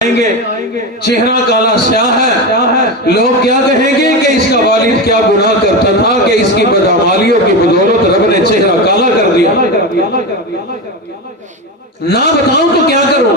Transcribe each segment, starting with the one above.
چہرہ کالا سیاہ ہے، لوگ کیا کہیں گے کہ اس کا والد کیا گناہ کرتا تھا کہ اس کی بدعمالیوں کی بدولت رب نے چہرہ کالا کر دیا. نہ بتاؤں تو کیا کروں.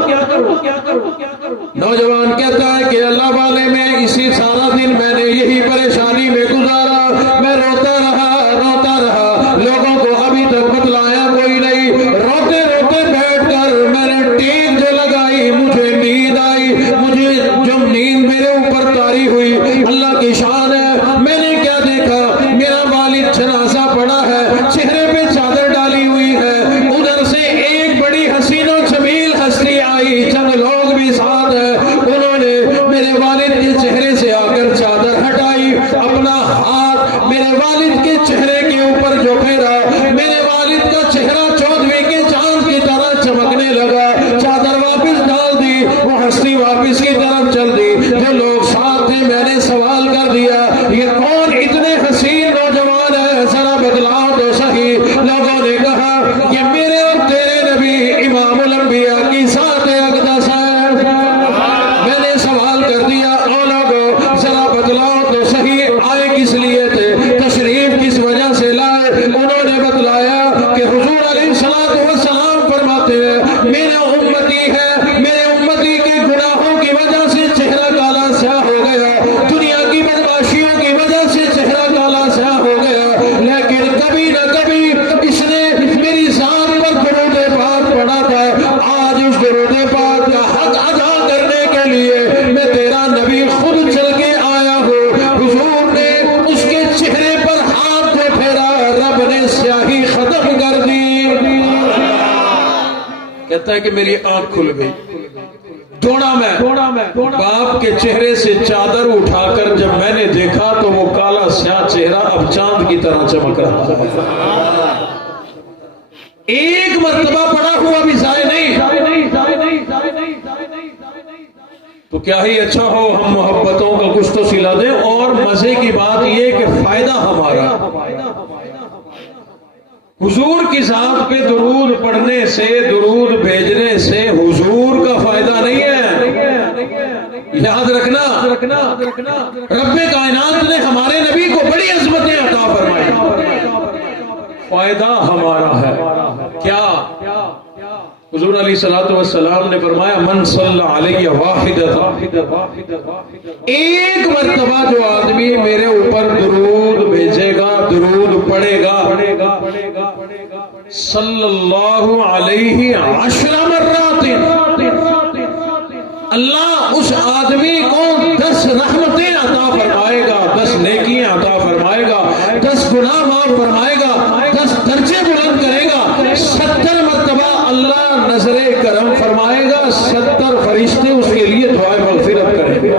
نوجوان کہتا ہے کہ اللہ والے میں اسی سارا دن میں نے یہی پریشانی میں گزارا، میں روتا رہا لوگوں کو ابھی تک بتلایا کوئی نہیں. روتے روتے بیٹھ کر میں نے ٹیک جو لگائی، مجھے نیند آئی. مجھے جب نیند میرے اوپر طاری ہوئی، اللہ کی شان ہے، میں نے کیا دیکھا، میرا والد جنازہ پڑا ہے، چہرے پہ چادر ڈالی ہوئی ہے. ادھر سے ایک بڑی حسین و جمیل ہستی آئی، چند لوگ بھی ساتھ ہیں، انہوں نے میرے والد کے چہرے سے آ کر چادر ہٹائی، اپنا ہاتھ میرے والد کے چہرے کے اوپر جو پھیرا، میرے والد کا چہرہ 14ویں کے چاند کی طرح چمکنے لگا. چادر واپس ڈال دی، وہ ہستی واپس کی طرف چل دی. جو لوگ ساتھ تھے میں نے سوال کر دیا، یہ کون اتنے حسین نوجوان ہے، ذرا بتلاؤ تو صحیح. لوگوں نے کہا یہ میرے اور تیرے نبی امام الانبیاء کی ذات اقدس ہے. میں نے سوال کر دیا، او لوگوں ذرا بتلاؤ تو صحیح، آئے کس لیے تھے، تشریف کس وجہ سے لائے. انہوں نے بتلایا کہ حضور علیہ السلام فرماتے ہیں میرے امتی ہے، میرے امتی کے گناہوں کی وجہ سے چہرہ کالا سیاہ ہو گیا، دنیا کی بدماشیوں کی وجہ سے چہرہ کالا سیاہ ہو گیا، لیکن کبھی نہ کبھی اس نے میری ذات پر درود پاک پڑھا تھا. آج اس درود پاک کا حق ادا کرنے کے لیے میں تیرا نبی خود چل کے آیا ہوں. حضور نے اس کے چہرے پر ہاتھ کو پھیرا، رب نے سیاہی ختم کر دی. کہتا ہے کہ میری آنکھ کھل گئی. دوڑا میں باپ کے چہرے سے چادر اٹھا کر جب میں نے دیکھا تو وہ کالا سیاہ چہرہ اب چاند کی طرح چمک رہا تھا. ایک مرتبہ پڑا ہوا بھی ضائع نہیں. تو کیا ہی اچھا ہو ہم محبتوں کا کچھ تو سلا دیں. اور مزے کی بات یہ کہ فائدہ ہمارا حضور کی ذات پہ درود پڑھنے سے، درود بھیجنے سے حضور کا فائدہ نہیں ہے. یاد رکھنا رب کائنات نے ہمارے نبی کو بڑی عظمتیں عطا فرمائی، فائدہ ہمارا ہے. کیا حضور علیہ السلام نے فرمایا من صلی علیہ واحدۃ، ایک مرتبہ جو آدمی میرے اوپر درود بھیجے گا، درود پڑھے گا، صلی اللہ علیہ 10 مرات، اللہ اس آدمی کو 10 رحمتیں عطا فرمائے گا، 10 نیکیاں عطا فرمائے گا، 10 گناہ معاف فرمائے گا، 10 درجے بلند کرے گا. 70 مرتبہ اللہ نظر کرم فرمائے گا، 70 فرشتے اس کے لیے دعائے مغفرت کریں گے.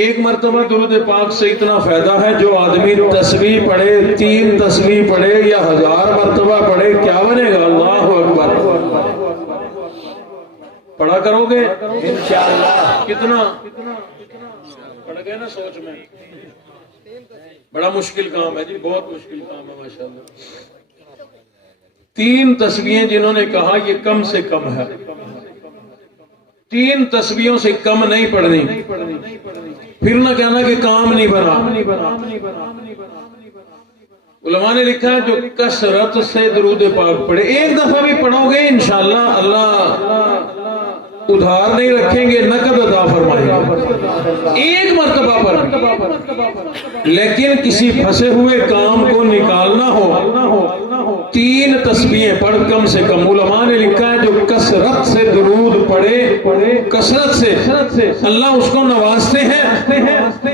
ایک مرتبہ درود پاک سے اتنا فائدہ ہے، جو آدمی تسبیح پڑھے، 3 تسبیح پڑھے یا 1000 مرتبہ پڑھے، کیا بنے گا؟ اللہ اکبر. پڑھا کرو گے انشاءاللہ. کتنا پڑھ گئے نا؟ سوچ میں بڑا مشکل کام ہے جی، بہت مشکل کام ہے ماشاءاللہ. 3 تسبیحیں جنہوں نے کہا یہ کم سے کم ہے، 3 تسبیحوں سے کم نہیں پڑھنی. پھر نہ کہنا کہ کام نہیں بنا. علماء نے لکھا ہے جو کثرت سے درود پاک پڑھے، ایک دفعہ بھی پڑھو گے انشاءاللہ اللہ ادھار نہیں رکھیں گے، نقد عطا فرمائیں گے ایک مرتبہ پر. لیکن کسی پھنسے ہوئے کام کو نکالنا ہو، 3 تسبیحیں پڑھ کم سے کم. علماء نے لکھا ہے جو کثرت سے درود پڑھے، کثرت سے اللہ اس کو نوازتے ہیں.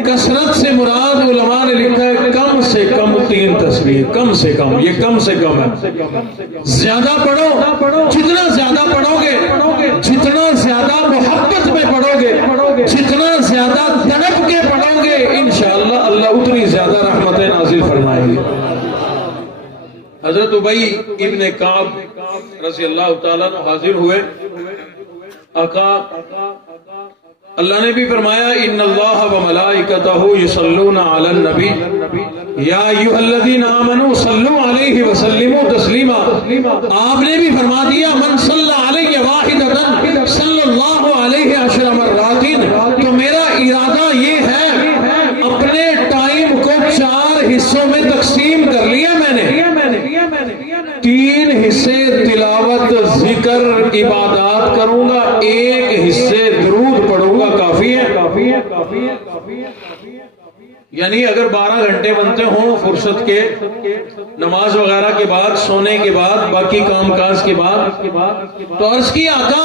کثرت سے مراد علماء نے لکھا ہے کم سے کم 3 تسبیح، کم سے کم، یہ کم سے کم ہے. زیادہ پڑھو، جتنا زیادہ پڑھو گے، جتنا زیادہ محبت میں پڑھو گے، جتنا زیادہ تڑپ کے پڑھو گے، انشاءاللہ اللہ اتنی زیادہ رحمتیں نازل فرمائیں گے. حضرت ابی ابن کعب رضی اللہ تعالیٰ عنہ حاضر ہوئے. آقا اللہ نے بھی فرمایا ان اللہ و ملائکتہ یصلون علی النبی یا ایھا الذین آمنوا صلوا علیہ وسلموا تسلیما. آپ نے بھی فرما دیا من صلی علیہ واحدۃ عبادات کروں گا، ایک حصے درود پڑھوں گا، کافی ہے۔ یعنی اگر 12 گھنٹے بنتے ہوں فرصت کے، نماز وغیرہ کے بعد، سونے کے بعد، باقی کام کاج کے بعد، تو عرض کی آقا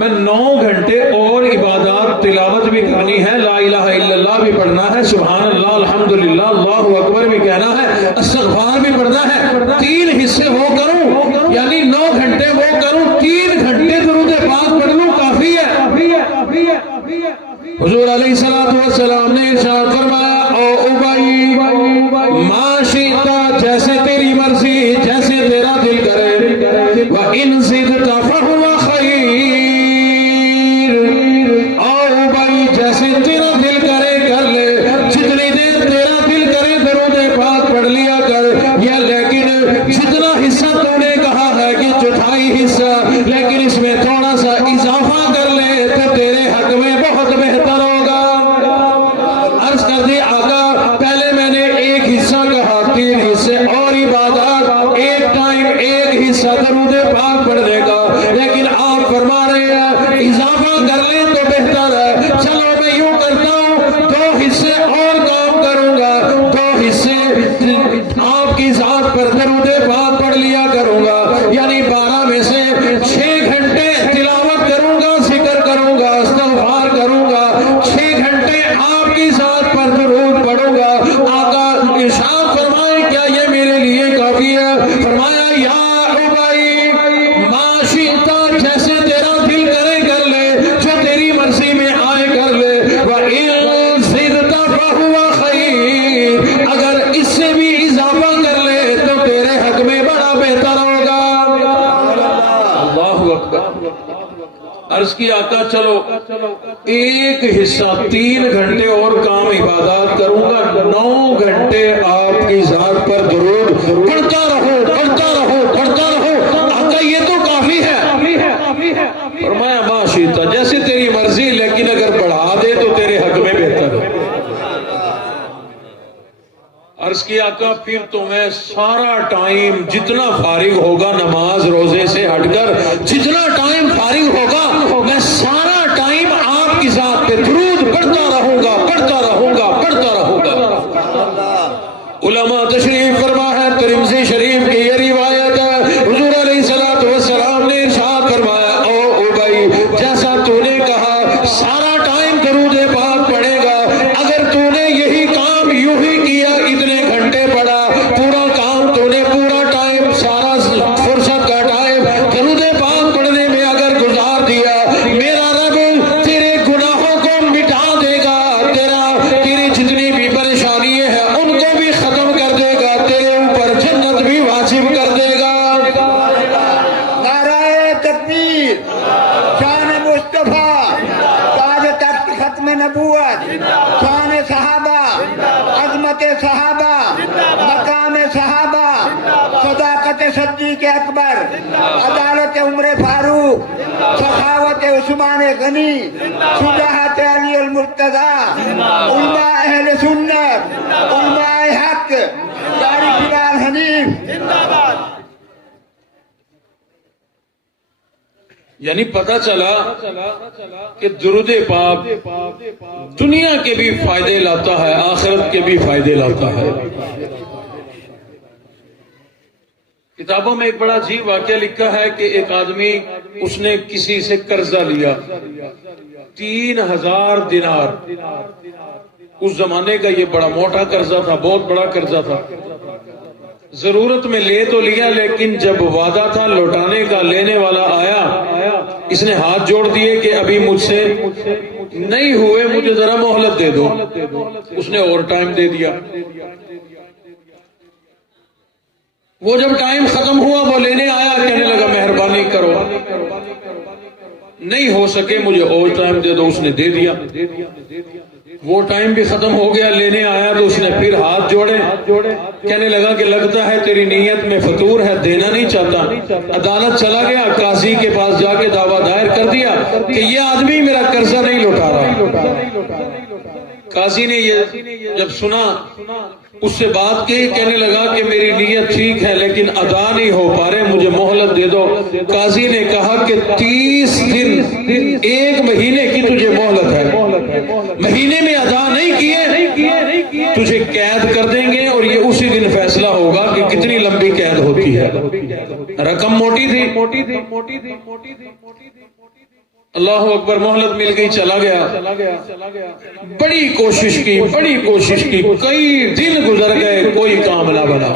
میں 9 گھنٹے اور عبادات تلاوت بھی کرنی ہے، لا الہ الا اللہ بھی پڑھنا ہے، سبحان اللہ الحمدللہ اللہ اکبر بھی کہنا ہے، استغفار بھی پڑھنا ہے، 3 حصے وہ کروں، یعنی 9 گھنٹے وہ کروں، 3 گھنٹے درود پاک پڑھ لوں، کافی ہے۔ حضور علیہ الصلوۃ والسلام نے ارشاد فرمایا، او ابی ما شئت، جیسے تیری مرضی، جیسے تیرا دل کرے، وَإِن زِدْتَ فَهُوَ خَيْرٌ، او ابی جیسے تیرا دل کرے کر لے، جتنی دیر تیرا دل کرے درود پاک پڑھ لیا کر، یا لیکن جتنا حصہ تو نے کہا ہے کہ 4 حصہ، لیکن اس میں تھوڑا سا اضافہ کر لے تو تیرے حق میں بہت بہتر ہوگا۔ عرض کر دی آقا پہلے میں نے 1 حصہ کہا، 3 حصے اور عبادات، ایک ٹائم 1 حصہ درود پاک پڑھنے کا، لیکن آپ فرما رہے ہیں اضافہ کر لیں تو بہتر ہے۔ چلو میں یوں کرتا ہوں، 2 حصے اور کام کروں گا، 2 حصے آپ کی ذات پر درود پاک پڑھ لیا کروں گا، یعنی 12 میں سے 6 گھنٹے تلاوت کروں گا، ذکر کروں گا، استغفار کروں گا، 6 گھنٹے آپ کی ذات پر درود پڑھوں گا۔ آقا ارشاد فرمائے کیا یہ میرے لیے کافی ہے؟ فرمایا یا ابی ما شئت، جیسے تیرا دل کرے کر لے، جو تیری مرضی میں آئے کر لے، وَإِن زِدْتَ فَهُوَ خَيْرٌ، اگر اس سے بھی اضافہ کر لے تو تیرے حق میں بڑا بہتر ہوگا۔ اللہ اکبر۔ عرض کی آقا چلو 1 حصہ 3 گھنٹے اور کام عبادات کروں گا، 9 گھنٹے آپ کی ذات پر درود پڑھتا رہو، پڑھتا رہو، پڑھتا رہو۔ آقا یہ تو کافی ہے۔ فرمایا ما شئت، جیسے تیری مرضی، لیکن اگر بڑھا دے تو تیرے حق میں بہتر ہے۔ عرض کی آقا پھر تو میں سارا ٹائم جتنا فارغ ہوگا نماز روزے سے ہٹ کر، جتنا ٹائم فارغ ہوگا میں سارا ٹائم آپ کی ذات پہ درود پڑھتا رہوں گا، پڑھتا رہوں گا، پڑھتا رہوں گا۔ علماء تشریف فرما ہے، ترمذی شریف کی یہ روایت ہے، حضور علیہ الصلوۃ والسلام نے ارشاد فرمایا، او ابی جیسا تو نے کہا سارا ٹائم درود پاک پڑھے گا، اگر تو نے یہی کام یوں ہی کیا، اتنے گھنٹے پڑھا، پورا کام تو نے پورا ٹائم، سارا فرصت کا ٹائم درود پاک پڑھنے میں اگر گزار دیا، میرا رب تیرے گناہوں کو مٹا دے گا، تیری جتنی بھی پریشانیاں ہیں ان کو بھی ختم کر دے گا، تیرے اوپر جنت بھی واجب کر دے گا۔ نعرہ تکبیر، شان مصطفیٰ، تاج تخت ختم نبوت، شان صحابہ، عظمت صحابہ، مقام صحابہ، صداقت صدیق اکبر، عدالت عمر فاروق، سخاوت عثمان غنی، شجاعت علی المرتضی، علماء اہل سنت، علماء حق، قاری بلال حنیف۔ یعنی پتہ چلا کہ درود پاک دنیا کے بھی فائدے لاتا ہے، آخرت کے بھی فائدے لاتا ہے۔ کتابوں میں ایک بڑا عجیب واقعہ لکھا ہے کہ ایک آدمی، اس نے کسی سے قرضہ لیا 3000 دینار، اس زمانے کا یہ بڑا موٹا قرضہ تھا، بہت بڑا قرضہ تھا۔ ضرورت میں لے تو لیا، لیکن جب وعدہ تھا لوٹانے کا، لینے والا آیا، اس نے ہاتھ جوڑ دیے کہ ابھی مجھ سے نہیں ہوئے، مجھے ذرا مہلت دے دو۔ اس نے اور ٹائم دے دیا۔ وہ جب ٹائم ختم ہوا وہ لینے آیا، کہنے لگا مہربانی کرو، نہیں ہو سکے مجھے اور ٹائم دے دو۔ اس نے دے دیا۔ وہ ٹائم بھی ختم ہو گیا، لینے آیا تو اس نے پھر ہاتھ جوڑے، کہنے لگا کہ لگتا ہے تیری نیت میں فطور ہے، دینا نہیں چاہتا۔ عدالت چلا گیا، قاضی کے پاس جا کے دعویٰ دائر کر دیا کہ یہ آدمی میرا قرضہ نہیں لوٹا رہا۔ قاضی نے یہ جب سنا اس سے بات کی، کہنے لگا کہ میری نیت ٹھیک ہے لیکن ادا نہیں ہو پا رہے، مجھے مہلت دے دو۔ قاضی نے کہا کہ 30 دن، 1 مہینے کی تجھے مہلت ہے، مہینے میں ادا نہیں کیے تجھے قید کر دیں گے، اور یہ اسی دن فیصلہ ہوگا کہ کتنی لمبی قید ہوتی ہے۔ رقم موٹی تھی۔ اللہ اکبر، مہلت مل گئی، چلا گیا۔ بڑی کوشش کی، کئی دن گزر گئے، کوئی کام نہ بنا۔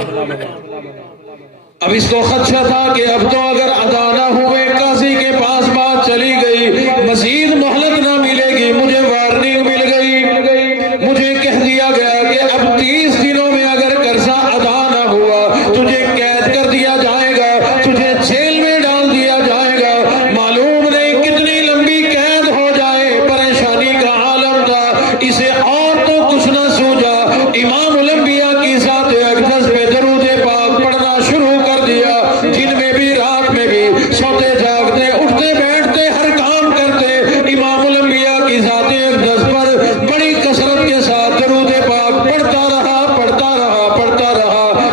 اب اس کو خدشہ تھا کہ اب تو اگر ادا نہ ہوئے، قاضی کے پاس بات چلی گئی، مزید مہلت نہ ملے گی، مجھے وارننگ مل گئی، مجھے کہہ دیا گیا کہ اب 30 دنوں میں اگر قرضہ ادا نہ ہوا تجھے قید کر دیا جائے گا، تجھے جیل میں ڈال دیا جائے گا۔ معلوم نہیں کتنی لمبی قید ہو جائے، پریشانی کا عالم تھا، اسے اور تو کچھ نہ سوجا۔ امام الانبیاء کی ذات اقدس پہ درود پاک پڑھنا شروع کر دیا، دن میں بھی رات میں بھی، سوتے جاگتے اٹھتے بیٹھتے ہر کام کرتے امام الانبیاء کی ذات اقدس پر بڑی کثرت کے ساتھ درود پاک پڑھتا رہا۔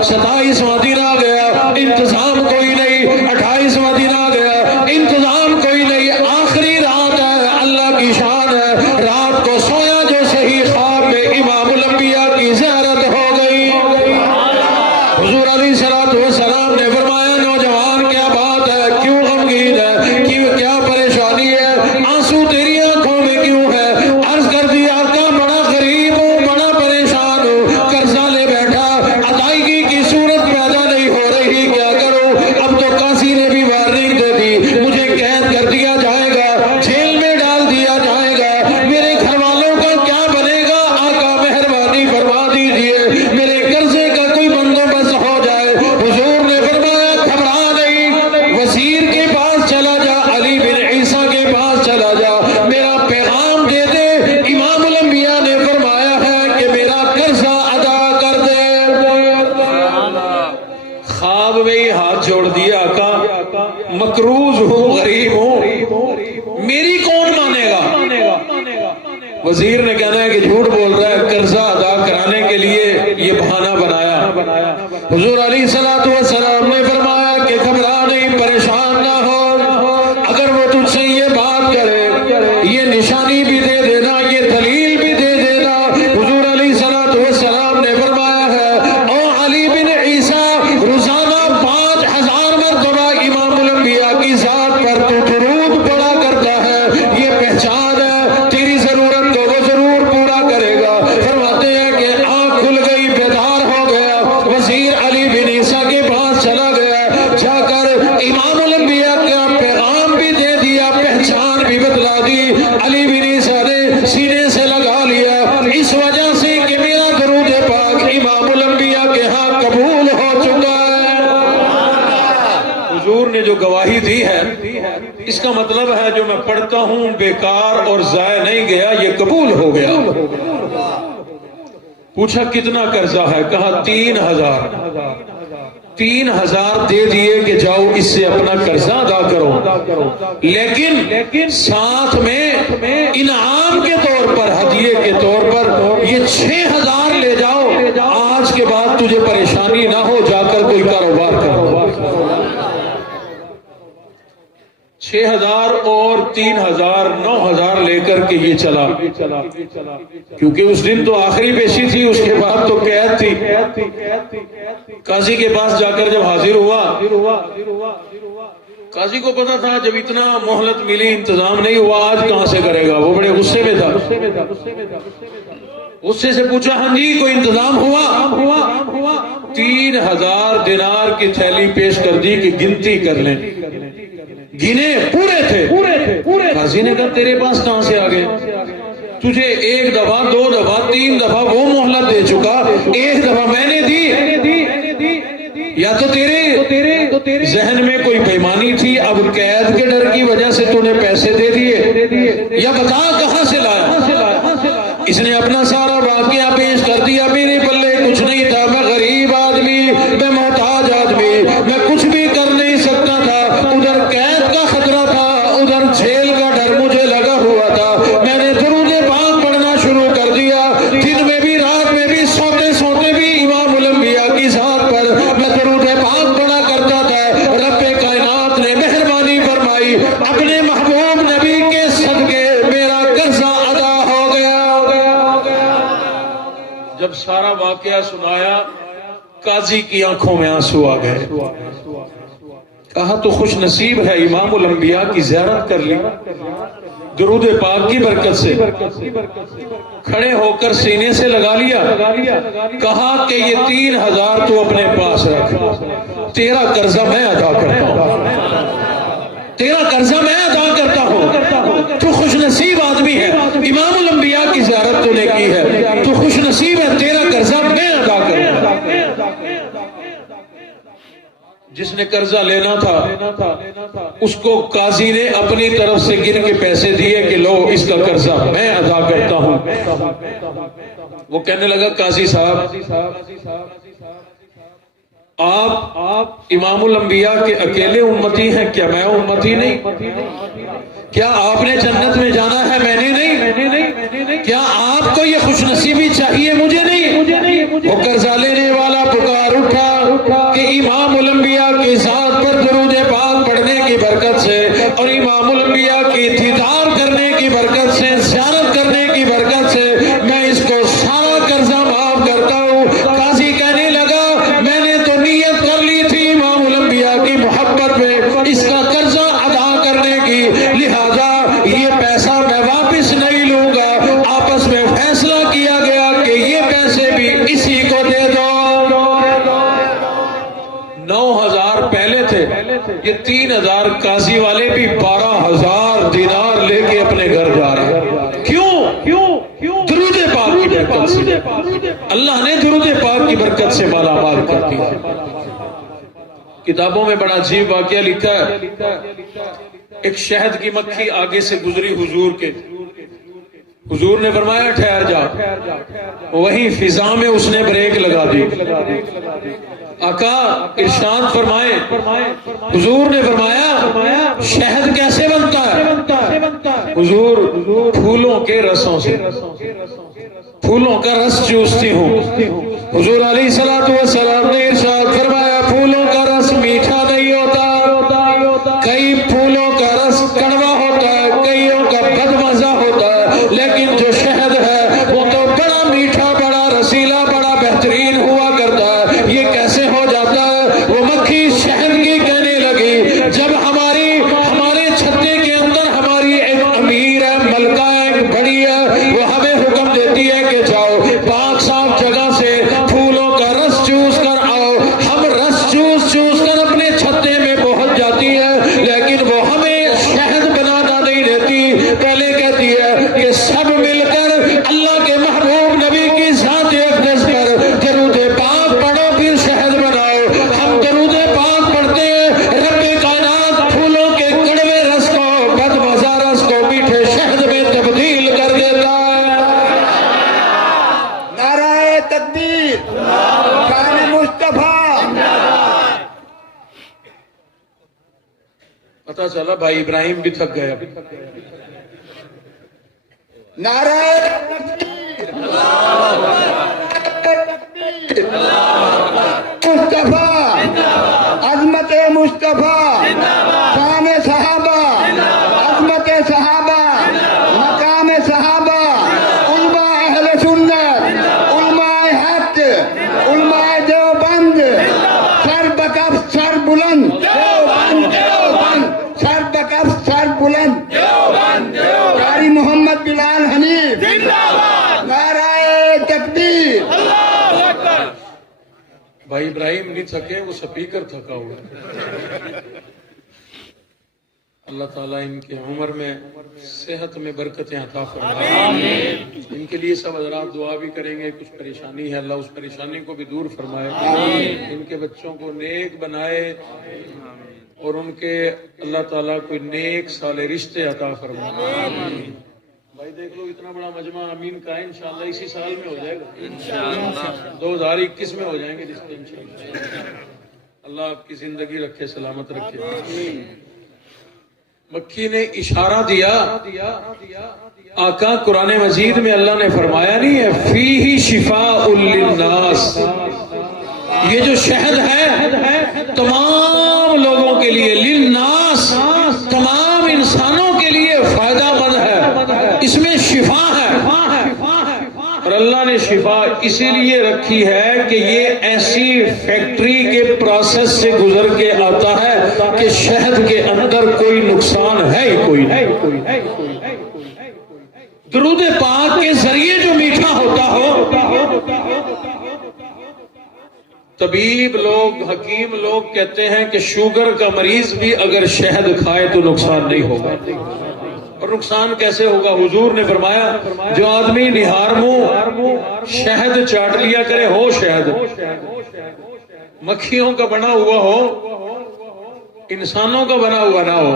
27واں دن آ گیا، انتظام کوئی نہیں۔ 28واں دن آ گیا، انتظام کوئی نہیں۔ آخری رات ہے، اللہ کی شان ہے، رات کو سویا جو صحیح، خواب میں امام الانبیاء کی زیارت ہو گئی۔ حضور علیہ السلام نے فرمایا، نوجوان کیا بات ہے، کیوں غمگین ہے، کیا پریشانی ہے، آنسو تیری آنکھوں میں کیوں ہے؟ عرض کر دیا، آقا بڑا غریب ہوں، بڑا پریشان ہوں، قرضہ لے بیٹھا، ادائیگی کی صورت پیدا نہیں ہو رہی، کیا کروں؟ اب تو قاضی نے بھی وارننگ دے دی، مجھے قید کر دیا جائے گا، جیل میں ڈال دیا جائے گا، میرے گھر والوں کا کیا بنے گا؟ آقا مہربانی فرما دیجئے، میرے قرضے کا کوئی بندوبست ہو جائے۔ حضور نے فرمایا، گھبرا نہیں، وزیر کے پاس چلا جا، علی بن عیسیٰ کے پاس چلا جا، میرا پیغام دے دے، امام الانبیاء نے فرمایا ہے کہ میرا قرضہ ادا کر دے۔ خواب میں ہی ہاتھ جوڑ دیا، آقا مقروض ہوں، غریب ہوں، میری کون مانے گا؟ وزیر نے کہنا ہے کہ جھوٹ بول رہا ہے، قرضہ ادا کرانے کے لیے یہ بہانہ بنایا۔ حضور علیہ السلام نے فرمایا کہ گھبرا نہیں، پریشان نہ ہو، اگر وہ تجھ سے یہ بات کرے، یہ نشانی بھی دے دینا، یہ دلیل بھی دے دینا۔ حضور علیہ السلام نے فرمایا ہے، او علی بن عیسیٰ، روزانہ 5000 مرتبہ امام الانبیاء کی ذات پر تو درود پڑھا کرتا ہے، یہ پہچان ہے، تیری ضرورت کو وہ ضرور پورا کرے گا۔ فرماتے ہیں کہ آنکھ کھل گئی، بیدار ہو گیا، وزیر علی بن عیسیٰ کے پاس چلا گیا، جا کر امام الانبیاء کا پیغام بھی دے دیا، پہچان بھی بتلا دی۔ علی بن عیسیٰ نے سینے سے لگا لیا، اس وجہ سے کہ میرا درود پاک امام الانبیاء کے ہاں قبول ہو چکا ہے۔ حضور نے جو گواہی دی ہے، اس کا مطلب ہے جو میں پڑھتا ہوں بیکار اور ضائع نہیں گیا، یہ قبول ہو گیا۔ پوچھا کتنا قرضہ ہے؟ کہا 3000۔ 3000 دے دیے کہ جاؤ اس سے اپنا قرضہ ادا کرو، لیکن ساتھ میں انعام کے طور پر، ہدیے کے طور پر یہ 6000 لے جاؤ، آج کے بعد تجھے پریشانی نہ ہو، جا کر کوئی کاروبار کرو۔ 6000 اور 3000، 9000 لے کر کے یہ چلا، کیونکہ اس دن تو آخری پیشی تھی، اس کے بعد تو قید تھی۔ قاضی کے پاس جا کر جب حاضر ہوا، قاضی کو پتا تھا جب اتنا مہلت ملی، انتظام نہیں ہوا، آج کہاں سے کرے گا، وہ بڑے غصے میں تھا۔ غصے سے پوچھا، ہاں جی کوئی انتظام ہوا؟ 3000 دینار کی تھیلی پیش کر دی کہ گنتی کر لیں۔ گنے پورے تھے۔ قاضی نے کہا تیرے پاس کہاں سے آ گئے؟ تجھے 1 دفعہ 2 دفعہ 3 دفعہ وہ مہلت دے چکا، 1 دفعہ میں نے دی۔ یا تو تیرے ذہن میں کوئی بےمانی تھی، اب قید کے ڈر کی وجہ سے تو نے پیسے دے دیے، یا بتا کہاں سے لایا؟ اس نے اپنا سارا واقعہ پیش کر دیا، میرے پلے کچھ نہیں تھا، میں غریب آدمی، میں محتاج آدمی، میں کچھ بھی کر نہیں سکتا تھا، ادھر قید کا خطرہ تھا، ادھر جیل کا ڈر مجھے لگا ہوا تھا، میں نے درود پاک پڑھنا شروع کر دیا، فرمائی اپنے محبوب نبی کے صدقے میرا قرضہ ادا ہو گیا۔ جب سارا واقعہ سنایا قاضی کی آنکھوں میں آنسو آ گئے، کہا تو خوش نصیب ہے، امام الانبیاء کی زیارت کر لی، درود پاک کی برکت سے کھڑے ہو کر سینے سے لگا لیا، کہا کہ یہ 3000 تو اپنے پاس رکھ، تیرا قرضہ میں ادا کرتا ہوں، تیرا قرضہ میں ادا کرتا ہوں، تو خوش نصیب آدمی ہے، امام الانبیاء کی زیارت تو نے کی ہے، تو خوش نصیب ہے، تیرا قرضہ میں ادا کروں۔ جس نے قرضہ لینا تھا اس کو قاضی نے اپنی طرف سے گن کے پیسے دیے کہ لو اس کا قرضہ میں ادا کرتا ہوں۔ وہ کہنے لگا قاضی صاحب آپ امام الانبیاء کے اکیلے امتی ہیں، کیا میں امتی نہیں؟ کیا آپ نے جنت میں جانا ہے میں نے نہیں؟ کیا آپ کو یہ خوش نصیبی چاہیے مجھے نہیں؟ وہ قرضہ لینے والا پکار اٹھا کہ امام الانبیاء کی ذات پر درود پاک پڑھنے کی برکت سے اور امام الانبیاء کی دیدار کرنے کی برکت سے، زیارت کرنے کی برکت سے میں اس کو سارا قرضہ معاف کرتا ہوں۔ قاضی کہنے لگا میں نے تو نیت کر لی تھی امام الانبیاء کی محبت میں اس کا قرضہ ادا کرنے کی، لہذا یہ پیسہ میں واپس نہیں لوں گا۔ آپس میں فیصلہ کیا گیا کہ یہ پیسے بھی اسی کو دے دو۔ 9000 پہلے تھے، یہ 3000 قاضی والے بھی 12000 دینار لے کے اپنے گھر جا رہے ہیں۔ کیوں؟ درود پاک کی برکت سے، اللہ نے درود پاک کی برکت سے مالا مال کر دیا۔ کتابوں میں بڑا عجیب واقعہ لکھا ہے، ایک شہد کی مکھی آگے سے گزری حضور کے، حضور نے فرمایا ٹھہر جا، وہیں فضا میں اس نے بریک لگا دی۔ آقا ارشاد فرمائے، حضور نے فرمایا شہد کیسے بنتا ہے؟ حضور پھولوں کے رسوں سے، پھولوں کا رس چوستی ہوں۔ حضور علیہ الصلوۃ والسلام نے ارشاد فرمایا پھولوں کا رس میٹھا نہیں ہوتا، کئی پھولوں کا رس کڑوا ہوتا ہے، کئیوں کا بدمزہ ہوتا ہے، لیکن جو شہد ہے وہ تو بڑا میٹھا، بڑا رسیلا، بڑا بہترین ہوا کرتا ہے۔ یہ کیسے ہو جاتا ہے؟ وہ مکھی شہد کی کہنے لگی جب ہمارے چھتے کے اندر ہماری ایک امیر ہے، ملکہ ایک بڑی ہے، وہ ہمیں حکم دیتی ہے کہ جاؤ پاک صاف جگہ سے پھولوں کا رس چوس کر آؤ۔ ہم رس چوس کر اپنے چھتے میں پہنچ جاتی ہے، لیکن وہ ہمیں شہد بنانا نہیں دیتی، پہلے کہتی ہے کہ سب مل کر اللہ کے محبوب نبی کی ذات اقدس پر درود پاک پڑھو پھر شہد بناؤ۔ ہم درود پاک پڑھتے ہیں، رب کائنات پھولوں کے کڑوے رس کو، بدمزہ رس کو میٹھے شہد میں تبدیل کر دیتا ہے۔ نعرہ تکبیر، شان مصطفیٰ۔ پتا چلا بھائی ابراہیم بھی تھک گیا۔ نعرہ تکبیر، مصطفیٰ، عظمت مصطفیٰ، شان صحابہ، عظمت صحابہ، مقام صحابہ، علماء اہل سنت، علماء حق، علماء دیوبند، سر بکف سر بلند، سر بکف سر بلند، قاری محمد بلال حنیف، نعرہ تکبیر۔ بھائی ابراہیم نہیں تھکے، وہ سپیکر تھکا ہوا ہے۔ اللہ تعالیٰ ان کے عمر میں صحت میں برکتیں عطا فرمائے۔ ان کے لیے سب حضرات دعا بھی کریں گے، کچھ پریشانی ہے اللہ اس پریشانی کو بھی دور فرمائے، ان کے بچوں کو نیک بنائے اور ان کے اللہ تعالیٰ کوئی نیک صالح رشتے عطا فرمائے۔ بھائی دیکھ لو اتنا بڑا مجمع امین کا ہے، انشاءاللہ اسی سال میں ہو جائے گا، انشاءاللہ 2021 میں ہو جائیں گے رشتے انشاءاللہ۔ اللہ آپ کی زندگی رکھے، سلامت رکھے۔ مکی نے اشارہ دیا، آقا قرآن مجید میں اللہ نے فرمایا نہیں ہے فیہ شفاء للناس، یہ جو شہد ہے تمام لوگوں کے لیے، للناس تمام اللہ نے شفا اسی لیے رکھی ہے کہ یہ ایسی فیکٹری کے پروسیس سے گزر کے آتا ہے کہ شہد کے اندر کوئی نقصان ہے ہی کوئی نہیں. درود پاک کے ذریعے جو میٹھا ہوتا ہو. طبیب لوگ، حکیم لوگ کہتے ہیں کہ شوگر کا مریض بھی اگر شہد کھائے تو نقصان نہیں ہوگا. اور نقصان کیسے ہوگا؟ حضور نے فرمایا جو آدمی نہار منہ شہد چاٹ لیا کرے، ہو شہد مکھیوں کا بنا ہوا ہو، انسانوں کا بنا ہوا نہ ہو.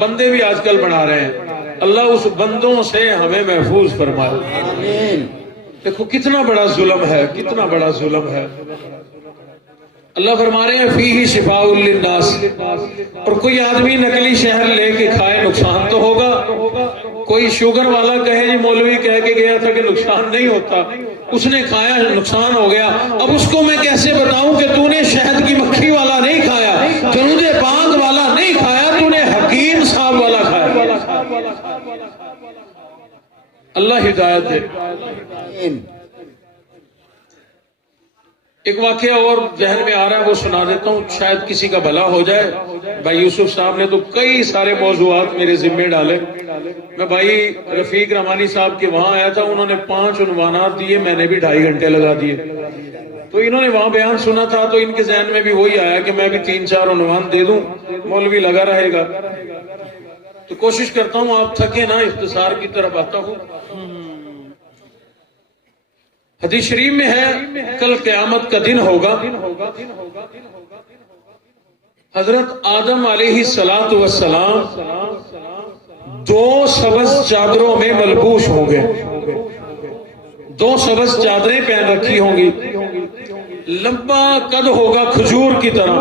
بندے بھی آج کل بنا رہے ہیں. اللہ اس بندوں سے ہمیں محفوظ فرمائے. دیکھو کتنا بڑا ظلم ہے، کتنا بڑا ظلم ہے. اللہ فرما رہے ہیں فیہ شفاء للناس. اور کوئی آدمی نکلی شہد لے کے کھائے نقصان تو ہوگا. کوئی شوگر والا کہے جی مولوی کہہ کے گیا تھا کہ نقصان نہیں ہوتا، اس نے کھایا نقصان ہو گیا. اب اس کو میں کیسے بتاؤں کہ تو نے شہد کی مکھی والا نہیں کھایا، درود پاک والا نہیں کھایا، تو نے حکیم صاحب والا کھایا. اللہ ہدایت دے. ایک واقعہ اور ذہن میں آ رہا ہے، وہ سنا دیتا ہوں، شاید کسی کا بھلا ہو جائے. بھائی یوسف صاحب نے تو کئی سارے موضوعات میرے ذمے ڈالے. میں بھائی رفیق رحمانی صاحب کے وہاں آیا تھا، انہوں نے 5 عنوانات دیے، میں نے بھی 2.5 گھنٹے لگا دیے. تو انہوں نے وہاں بیان سنا تھا تو ان کے ذہن میں بھی وہی آیا کہ میں بھی 3-4 عنوان دے دوں، مولوی لگا رہے گا. تو کوشش کرتا ہوں آپ تھکے نہ، اختصار کی طرف آتا ہوں. حدیث شریف میں ہے کل قیامت کا دن ہوگا، حضرت آدم علیہ السلام 2 سبز چادروں میں ملبوس ہوں گے. 2 سبز چادریں پہن رکھی ہوں گی. لمبا قد ہوگا کھجور کی طرح.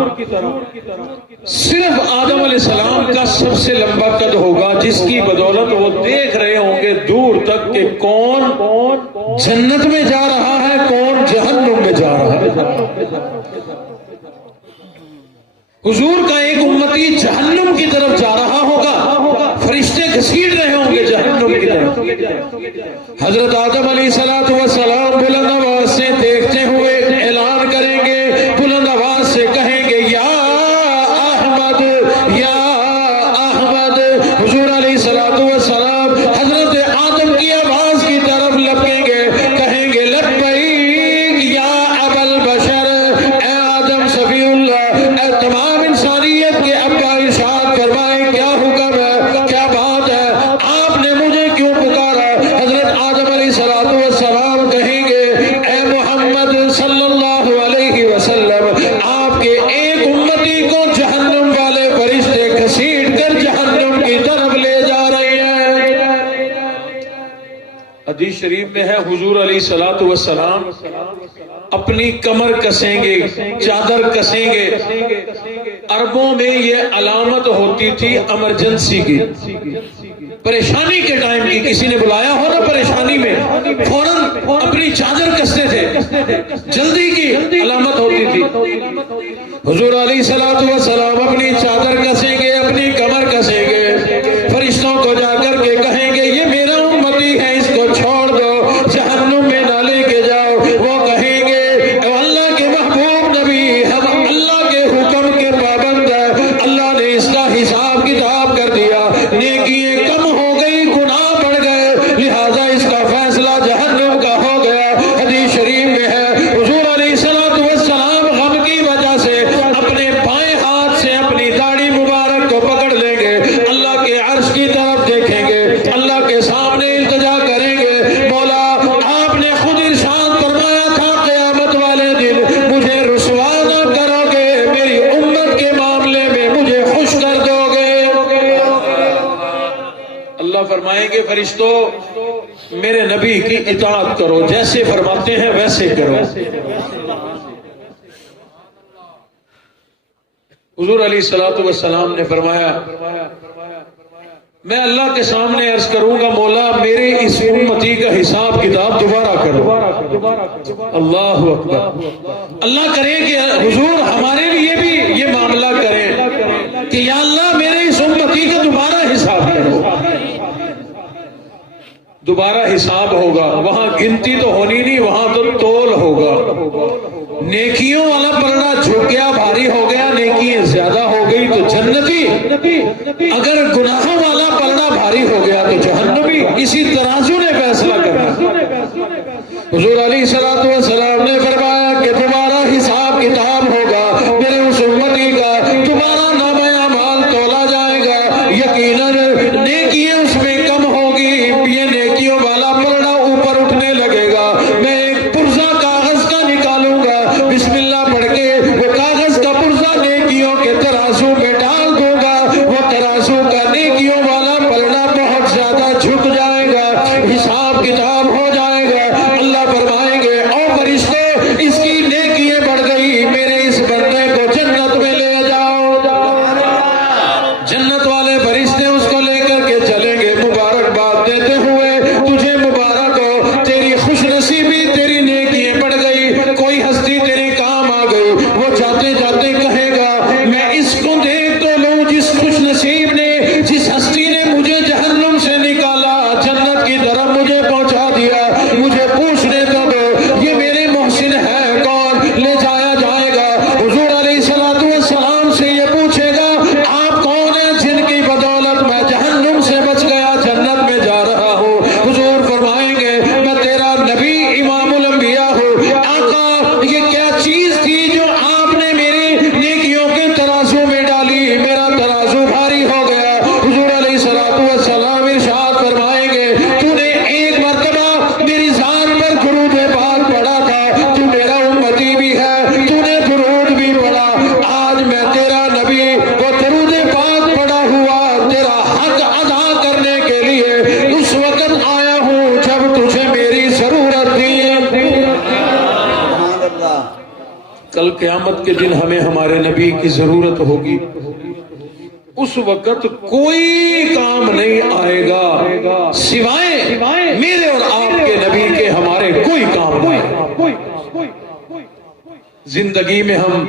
صرف آدم علیہ السلام کا سب سے لمبا قد ہوگا، جس کی بدولت وہ دیکھ رہے ہوں گے دور تک کہ کون جنت میں جا رہا ہے، کون جہنم میں جا رہا ہے. حضور کا ایک امتی جہنم کی طرف جا رہا ہوگا، فرشتے گھسیٹ رہے ہوں گے جہنم کی طرف. حضرت آدم علیہ السلام بلند آواز سے دیکھتے ہوئے اعلان کریں گے، بلند آواز سے کہیں گے یا احمد یا احمد. حضور علیہ السلام حضرت آدم کی آواز کی طرف لپکیں گے، کہیں گے لبیک یا ابا البشر، اے آدم صفی اللہ، اے تمام انسانیت کے ابا، ارشاد فرمائیں کیا حکم ہے، کیا بات ہے، آپ نے مجھے کیوں پکارا. حضرت آدم علیہ السلام کہیں گے اے محمد صلی اللہ علیہ وسلم، آپ کے ایک امتی کو جہنم والے فرشتے گھسیٹ کر جہنم کی طرف لے جا رہے ہیں. حدیث شریف میں ہے حضور علیہ السلام اپنی کمر کسیں گے، چادر کسیں گے. عربوں میں یہ علامت ہوتی تھی ایمرجنسی کی، پریشانی کے ٹائم کی. کسی نے بلایا ہو نا پریشانی میں، فوراً اپنی چادر کستے تھے، جلدی کی علامت ہوتی تھی. حضور علیہ السلام اپنی چادر کسیں گے، اپنی کمر کسیں گے، فرشتوں کو جا کر کے کہیں گے یہ میرا امتی ہے، اس کو چھوڑ دو، جہنم میں نہ لے کے جاؤ. وہ کہیں گے اے اللہ کے محبوب نبی، ہم اللہ کے حکم کے پابند ہیں، اللہ نے اس کا حساب کتاب کر دیا، نیکیاں کم ہو گئی، گناہ بڑھ گئے، لہذا اس کا فیصلہ جہنم کا ہو گیا. حدیث شریف میں ہے حضور علیہ السلام غم کی وجہ سے اپنے بائیں ہاتھ سے اپنی داڑھی مبارک کو پکڑ لیں گے، اللہ کے عرش کی طرف دیکھیں گے، اللہ کے سامنے التجا کریں گے، مولا آپ نے خود ارشاد فرمایا تھا قیامت والے دن مجھے رسوا نہ کرو گے، میری امت کے معاملے میں مجھے خوش کر دو گے. اللہ فرمائیں گے فرشتوں میرے نبی کی اطاعت کرو، جیسے فرماتے ہیں ویسے کرو. حضور علیہ السلام نے فرمایا میں اللہ کے سامنے عرض کروں گا مولا میرے اس امتی کا حساب کتاب دوبارہ کرو. اللہ اکبر. اللہ کرے کہ حضور ہمارے لیے بھی یہ معاملہ کرے کہ یا اللہ میرے اس امتی کا دوبارہ حساب کرو. دوبارہ حساب ہوگا، وہاں گنتی تو ہونی نہیں، وہاں تو تول ہوگا۔ نیکیوں والا پلڑا جھک گیا، بھاری ہو گیا، نیکیاں زیادہ ہو گئی تو جنتی، اگر گناہوں والا پلڑا بھاری ہو گیا تو جہنمی۔ اسی ترازو نے فیصلہ کرنا۔ حضور علیہ الصلوۃ والسلام نے فرمایا کہ تمہارا حساب کتاب ہوگا، میرے اس امتی کا تمہارا نامہ اعمال تولا جائے گا، یقیناً نیکیاں اس میں کم ہوگی، یہ نیکیوں والا پلڑا اوپر اٹھنے لگے گا۔ میں ایک پرزہ کاغذ کا نکالوں گا، بسم اللہ پڑھ کے وہ کاغذ کا پرزہ نیکیوں کے ترازو میں ڈال دوں گا، وہ ترازو کا نیکیوں والا پلڑا بہت زیادہ جھک جائے گا، حساب کتاب ہو جائے گا۔ اللہ فرمائیں گے او فرشتے، اس کی نیکیاں بڑھ گئی، میرے اس بندے کو جنت میں لے جاؤ۔ جنت والے فرشتے اس کو لے کر کے چلیں گے، مبارکباد دیتے ہوئے تجھے مبارک ہو، تیری خوش نصیبی، تیری نیکیاں بڑھ گئی، کوئی ہستی تیرے کام آ گئی۔ وہ جاتے جاتے کہے گا میں اس کو دیکھ تو لوں جس خوش نصیب نے، جس ہستی نے مجھے جہنم سے نکالا، جنت کی طرف مجھے پہنچا دیا، مجھے پوچھنے تو دو یہ میرے محسن ہے کون؟ لے جایا جائے گا۔ حضور علیہ الصلوۃ والسلام سے یہ پوچھے گا آپ کون ہیں جن کی بدولت میں جہنم سے بچ گیا، جنت میں جا رہا ہوں؟ حضور فرمائیں گے میں تیرا نبی امام الانبیاء ہوں۔ آقا یہ کیا چیز تھی جو آپ نے میری نیکیوں کے ترازو میں ڈالی، میرا ترازو بھاری ہو گیا۔ حضور علیہ الصلوۃ والسلام ارشاد فرمائیں گے تو نے ایک مرتبہ میری ذات پر درود پاک پڑھا تھا، تو میرا امتی بھی ہے، تو نے درود بھی پڑھا، آج میں تیرا نبی وہ درود پاک پڑھا ہوا تیرا حق ادا کرنے کے لیے اس وقت آیا ہوں جب تجھے میری ضرورت تھی۔ کل قیامت کے دن ہمیں ہمارے نبی کی ضرورت ہوگی، اس وقت کوئی کام نہیں آئے گا سوائے میرے اور آپ کے نبی کے، ہمارے کوئی کام نہیں۔ زندگی میں ہم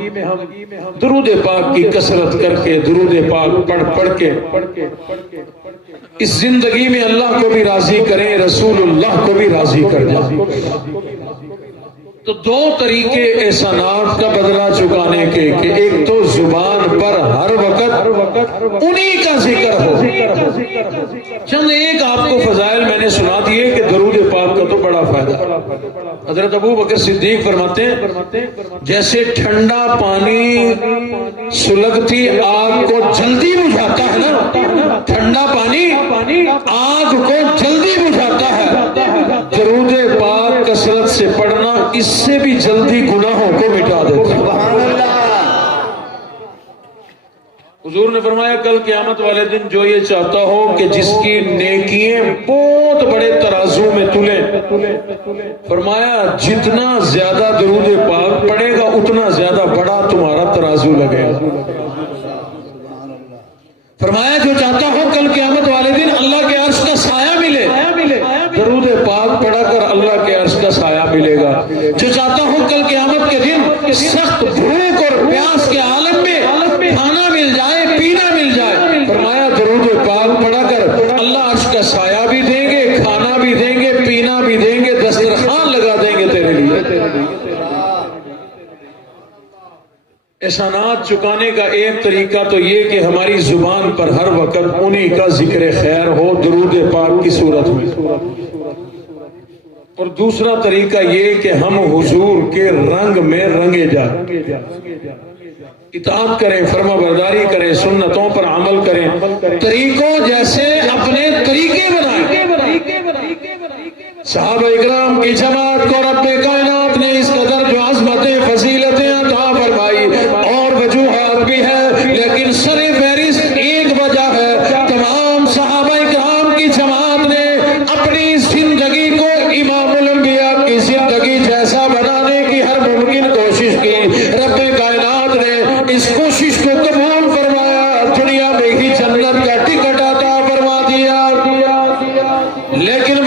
درود پاک کی کثرت کر کے، درود پاک پڑھ کے اس زندگی میں اللہ کو بھی راضی کریں، رسول اللہ کو بھی راضی کر جائیں۔ تو دو طریقے احسانات کا بدلہ چکانے کے، کہ ایک تو زبان پر ہر وقت انہی کا ذکر ہو۔ چند ایک آپ کو فضائل میں نے سنا دیے کہ درود پاک کا تو بڑا فائدہ۔ حضرت ابو بکر صدیق فرماتے ہیں جیسے ٹھنڈا پانی سلگتی آگ کو جلدی بجھاتا ہے نا، ٹھنڈا پانی آگ کو جلدی بجھاتا ہے، درود پاک کثرت سے پڑھنا اس سے بھی جلدی گناہوں کو مٹا دیتا ہے۔ حضور نے فرمایا کل قیامت والے دن جو یہ چاہتا ہو کہ جس کی نیکیاں بہت بڑے ترازو میں تلیں، فرمایا جتنا زیادہ درود پاک پڑے گا اتنا زیادہ بڑا تمہارا ترازو لگے گا۔ فرمایا جو چاہتا ہو کل قیامت والے دن اللہ کے عرش کا سایہ ملے، درود پاک پڑھا کر اللہ کے عرش کا سایہ ملے گا۔ جو چاہتا ہو کل قیامت کے دن سخت بھوک اور پیاس کے عالم میں کھانا مل جائے، پینا مل جائے، فرمایا درود پاک پڑھا کر اللہ عرش کا سایہ بھی دیں گے، کھانا بھی دیں گے، پینا بھی دیں گے، دسترخوان لگا دیں گے تیرے لیے۔ احسانات چکانے کا ایک طریقہ تو یہ کہ ہماری زبان پر ہر وقت انہی کا ذکر خیر ہو درود پاک کی صورت میں، اور دوسرا طریقہ یہ کہ ہم حضور کے رنگ میں رنگے جائیں، اطاعت کریں، فرما برداری کریں، سنتوں پر عمل کریں، طریقوں جیسے اپنے طریقے بنائیں۔ صحابہ اکرام کی جماعت کو رب کائنات نے اس قدر جو عظمتیں فضیلتیں عطا فرمائی، اور وجوہات بھی ہے لیکن سر فہرست ایک وجہ ہے، تمام صحابہ اکرام کی جماعت نے اپنی زندگی کو امام الانبیاء کی زندگی جیسا بنانے کی ہر ممکن کوشش کی۔ رب کائنات نے اس کوشش کو قبول فرمایا، دنیا میں ہی جنت کا ٹکٹ عطا فرما دیا، لیکن